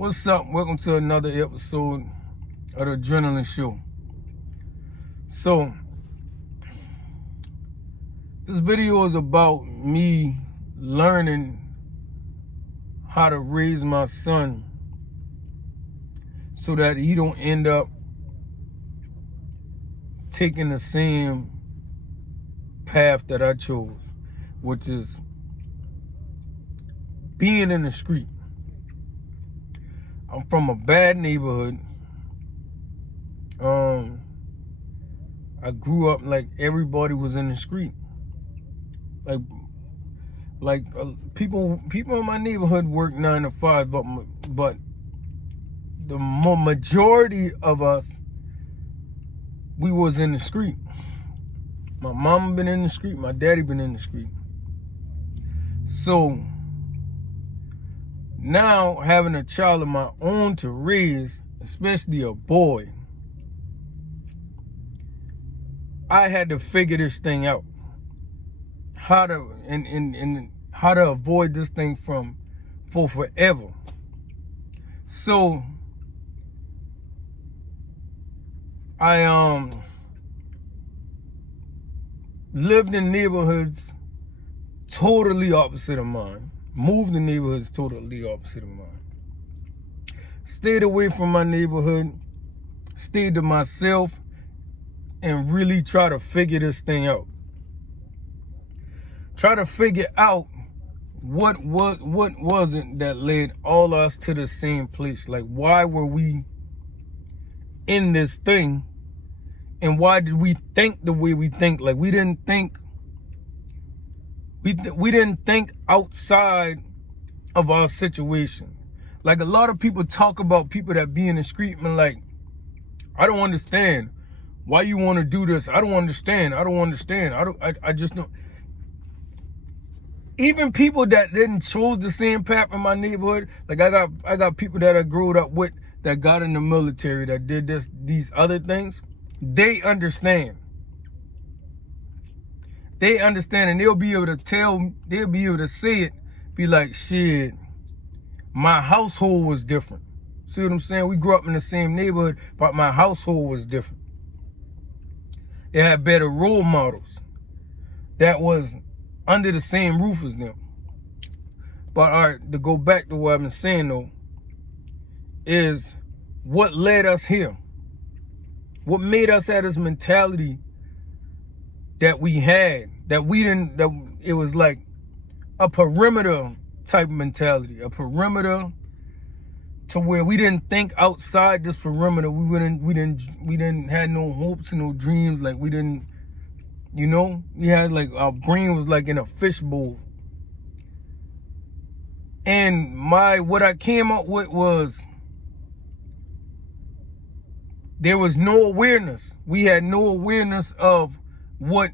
What's up? Welcome to another episode of the Adrenaline Show. So, this video is about me learning how to raise my son so that he don't end up taking the same path that I chose, which is being in the street. I'm from a bad neighborhood. I grew up like everybody was in the street. Like people in my neighborhood work 9 to 5, but the majority of us, we was in the street. My mama been in the street, my daddy been in the street. So now having a child of my own to raise, especially a boy, I had to figure this thing out. How to how to avoid this thing for forever. So I lived in neighborhoods totally opposite of mine. Moved in neighborhoods totally opposite of mine. Stayed away from my neighborhood, stayed to myself, and really try to figure this thing out. Try to figure out what was it that led all us to the same place. Like, why were we in this thing, and why did we think the way we think? Like, we didn't think outside of our situation. Like, a lot of people talk about people that be in the street and like, I don't understand why you want to do this. I don't understand. I just don't. Even people that didn't choose the same path in my neighborhood, like I got people that I grew up with that got in the military, that did these other things. They understand. They understand, and they'll be able to say it, be like, shit, my household was different. See what I'm saying? We grew up in the same neighborhood, but my household was different. They had better role models that was under the same roof as them. But all right, to go back to what I've been saying though, is what led us here. What made us have this mentality that we had, that it was like a perimeter type mentality, a perimeter to where we didn't think outside this perimeter. We didn't have no hopes and no dreams. Like, we didn't, we had like, our brain was like in a fishbowl. And what I came up with was, there was no awareness. We had no awareness of what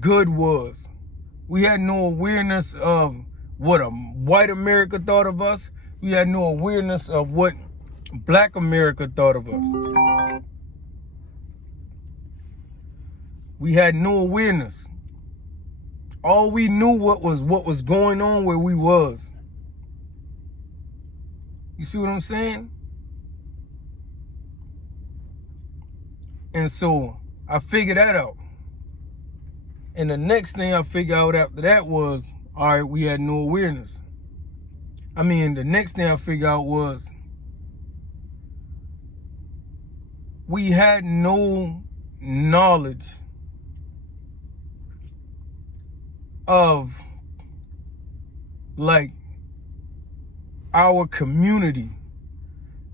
good was. We had no awareness of what a white America thought of us. We had no awareness of what Black America thought of us. We had no awareness. All we knew what was going on where we was. You see what I'm saying? And so I figured that out. And the next thing I figured out after that was, all right, we had no awareness. The next thing I figured out was, we had no knowledge of like our community.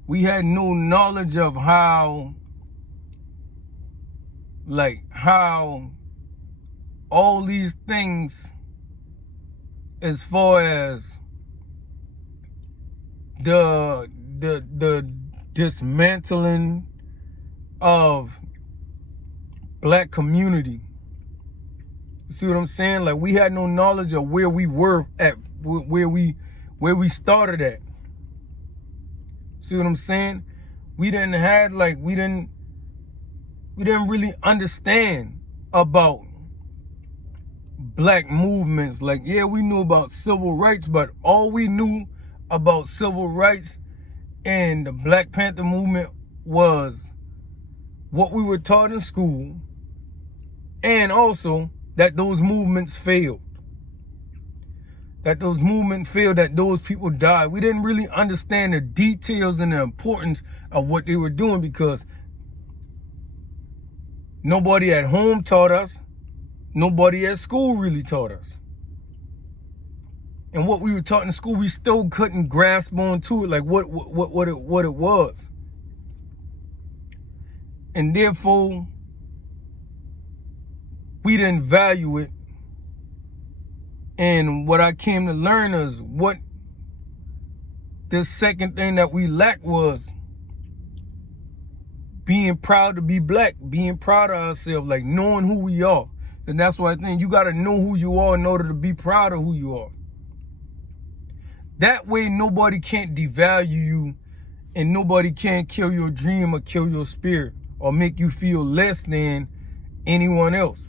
We had no knowledge of how all these things, as far as the dismantling of Black community. You see what I'm saying? Like, we had no knowledge of where we were at, where we started at. See what I'm saying? We didn't really understand about black movements. Like, yeah, we knew about civil rights, but all we knew about civil rights and the Black Panther movement was what we were taught in school, and also that those movements failed. That those movements failed, that those people died. We didn't really understand the details and the importance of what they were doing, because nobody at home taught us. Nobody at school really taught us. And what we were taught in school, we still couldn't grasp onto it, like what it was. And therefore, we didn't value it. And what I came to learn is what the second thing that we lacked was being proud to be black, being proud of ourselves, like knowing who we are. And that's why I think you got to know who you are in order to be proud of who you are. That way, nobody can't devalue you, and nobody can't kill your dream or kill your spirit or make you feel less than anyone else.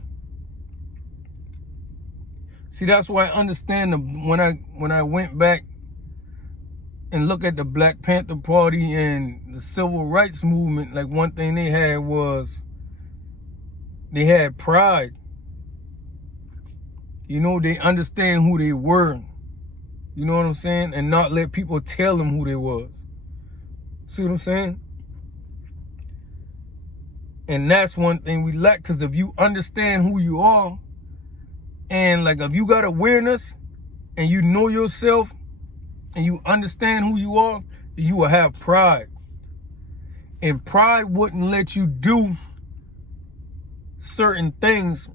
See, that's why I understand when I went back and look at the Black Panther Party and the civil rights movement, like one thing they had was they had pride. You know, they understand who they were. You know what I'm saying? And not let people tell them who they was. See what I'm saying? And that's one thing we lack, because if you understand who you are, and like if you got awareness and you know yourself and you understand who you are, you will have pride. And pride wouldn't let you do certain things,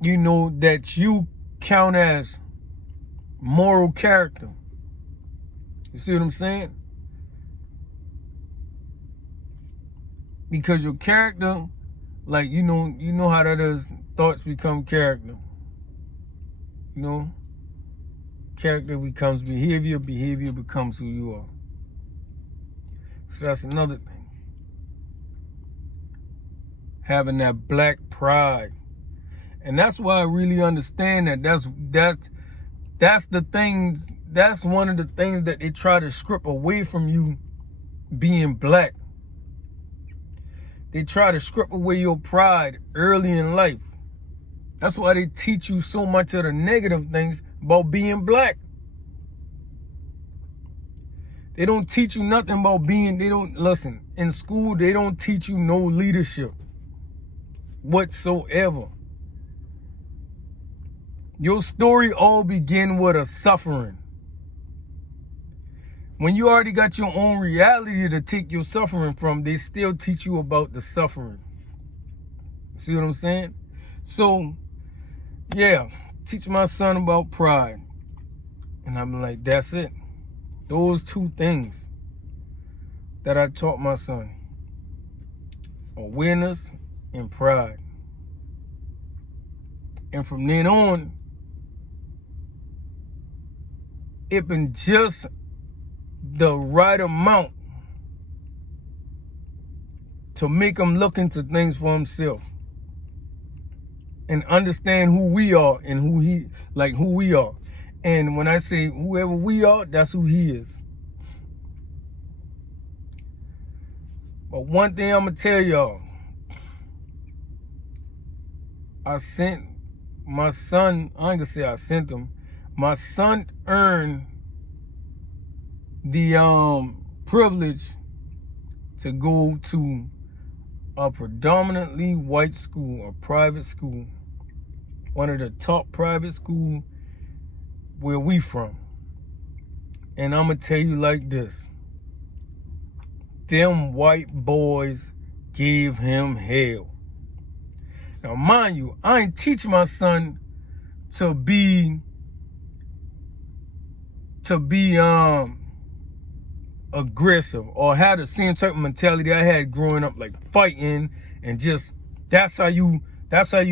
you know, that you count as moral character. You see what I'm saying? Because your character, like, you know how that is, thoughts become character. You know? Character becomes behavior, behavior becomes who you are. So that's another thing. Having that black pride. And that's why I really understand that that's the things, that's one of the things that they try to strip away from you being black. They try to strip away your pride early in life. That's why they teach you so much of the negative things about being black. They don't teach you nothing about listen, in school, they don't teach you no leadership whatsoever. Your story all begin with a suffering. When you already got your own reality to take your suffering from, they still teach you about the suffering. See what I'm saying? So, yeah, teach my son about pride. And I'm like, that's it. Those two things that I taught my son. Awareness and pride. And from then on, it been just the right amount to make him look into things for himself and understand who we are and who we are. And when I say whoever we are, that's who he is. But one thing I'm gonna tell y'all, I sent my son, I ain't gonna say I sent him, my son earned the privilege to go to a predominantly white school, a private school, one of the top private schools where we from. And I'm gonna tell you like this, them white boys gave him hell. Now mind you, I ain't teach my son to be aggressive or have the same type of mentality I had growing up, like fighting and just that's how you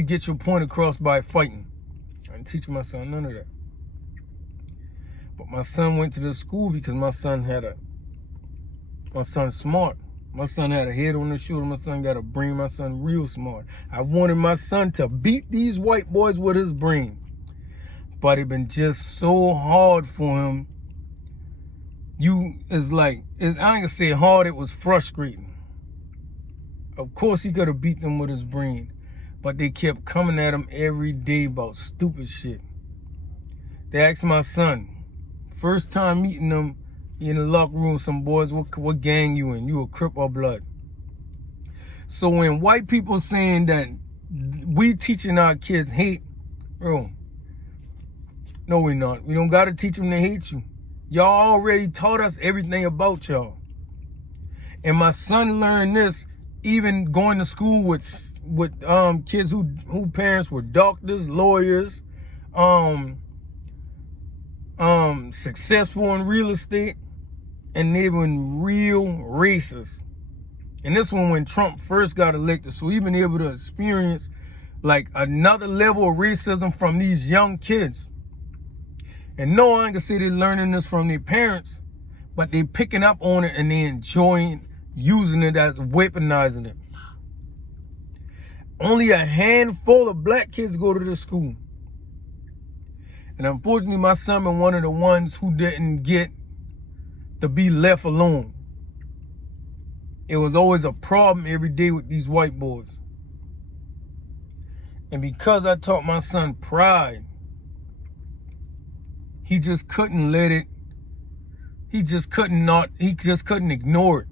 get your point across, by fighting. I didn't teach my son none of that. But my son went to the school because my son's smart. My son had a head on his shoulder. My son got a brain. My son real smart. I wanted my son to beat these white boys with his brain. But it been just so hard for him. I ain't gonna say hard, it was frustrating. Of course he could have beat them with his brain. But they kept coming at him every day about stupid shit. They asked my son, first time meeting them in the locker room, some boys, what gang you in? You a Crip or Blood? So when white people saying that we teaching our kids hate, bro, no we not. We don't gotta teach them to hate you. Y'all already taught us everything about y'all. And my son learned this even going to school with kids who parents were doctors, lawyers, successful in real estate, and they were real racist. And this one when Trump first got elected, so he been able to experience like another level of racism from these young kids. And no, I ain't gonna say they're learning this from their parents, but they picking up on it and they enjoying using it as weaponizing it. Only a handful of black kids go to this school. And unfortunately, my son been one of the ones who didn't get to be left alone. It was always a problem every day with these white boys. And because I taught my son pride, he just couldn't let it, he just couldn't ignore it.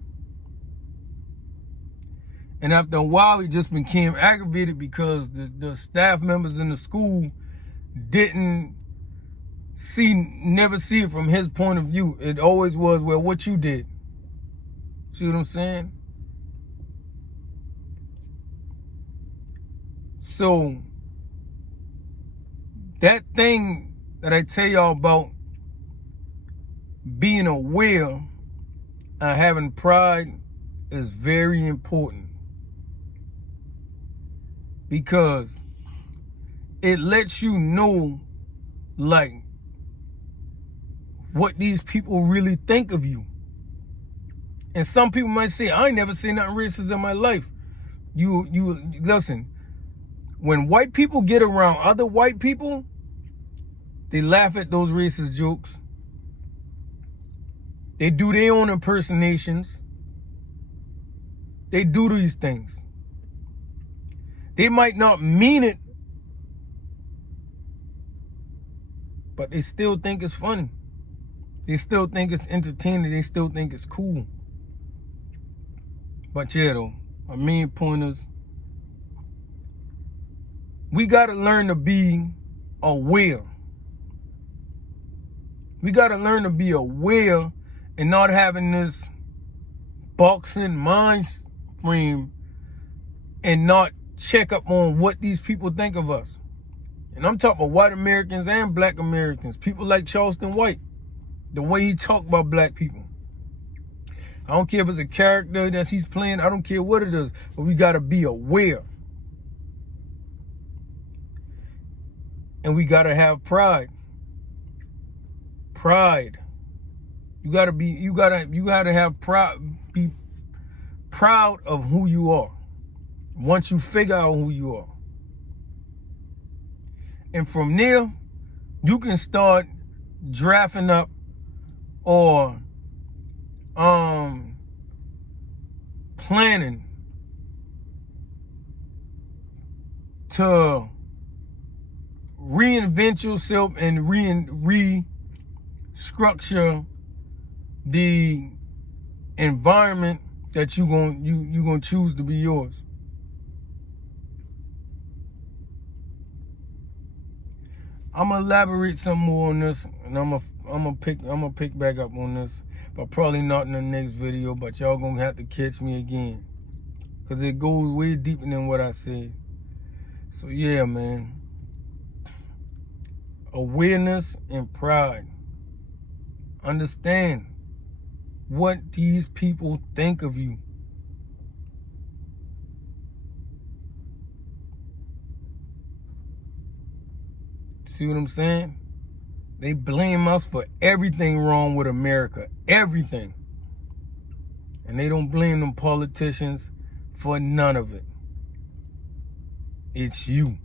And after a while, he just became aggravated because the staff members in the school never see it from his point of view. It always was, well, what you did. See what I'm saying? So, that thing that I tell y'all about being aware and having pride is very important. Because it lets you know, like, what these people really think of you. And some people might say, I ain't never seen nothing racist in my life. You listen, when white people get around other white people, they laugh at those racist jokes. They do their own impersonations. They do these things. They might not mean it, but they still think it's funny. They still think it's entertaining. They still think it's cool. But yeah, though, my main point is we got to learn to be aware. We got to learn to be aware and not having this boxing mind frame and not check up on what these people think of us. And I'm talking about white Americans and black Americans. People like Charleston White. The way he talk about black people. I don't care if it's a character that he's playing. I don't care what it is. But we got to be aware. And we got to have pride. Pride. You got to have pride. Be proud of who you are. Once you figure out who you are. And from there, you can start drafting up or planning to reinvent yourself and restructure the environment that you're gonna choose to be yours. I'm gonna elaborate some more on this, and I'm gonna pick back up on this, but probably not in the next video. But y'all gonna have to catch me again, cause it goes way deeper than what I said. So yeah, man. Awareness and pride. Understand what these people think of you. See what I'm saying? They blame us for everything wrong with America. Everything. And they don't blame them politicians for none of it. It's you.